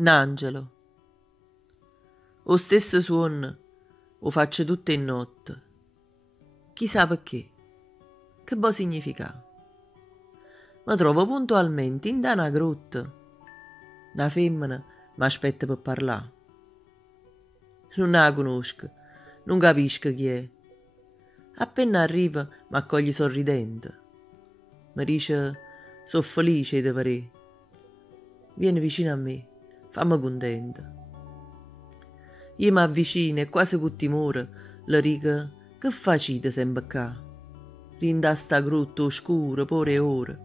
N'angelo. O stesso suono lo faccio tutte in notte. Chissà perché. Che può significare? Mi trovo puntualmente in una grotta. Una femmina mi aspetta per parlare. Non la conosco, non capisco chi è. Appena arriva mi accoglie sorridente. Mi dice, sono felice di vedere. Vieni vicino a me, fammi contenta. Io mi avvicino e quasi con timore le dico, che facite sempre qua? Rinda sta grotta oscura, pure ore.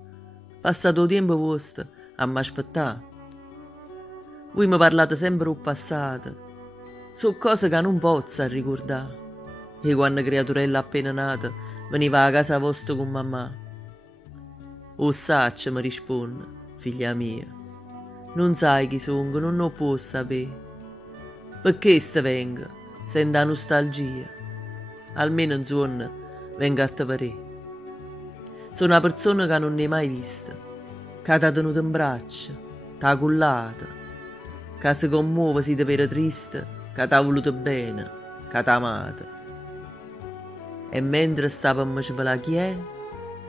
Passato tempo vostro a mi aspettare. Voi mi parlate sempre del passato. Sono cose che non posso ricordare. E quando creaturella appena nata veniva a casa vostra con mamma. O saccia mi risponde, figlia mia. Non sai chi sono, non lo posso sapere. Perché ste venga? Senta nostalgia. Almeno un giorno venga a te parere. Sono una persona che non ne hai mai vista, che ti ha tenuto in braccio, ti ha cullata, che si commuove si ti vede triste, che ti ha voluto bene, che ti ha amata. E mentre stava a me svelare chi è,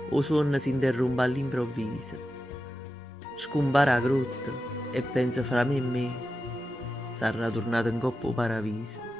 o suono si interrompe all'improvviso. Scompare la grotta e pensa fra me e me, sarà tornato in coppa paradiso.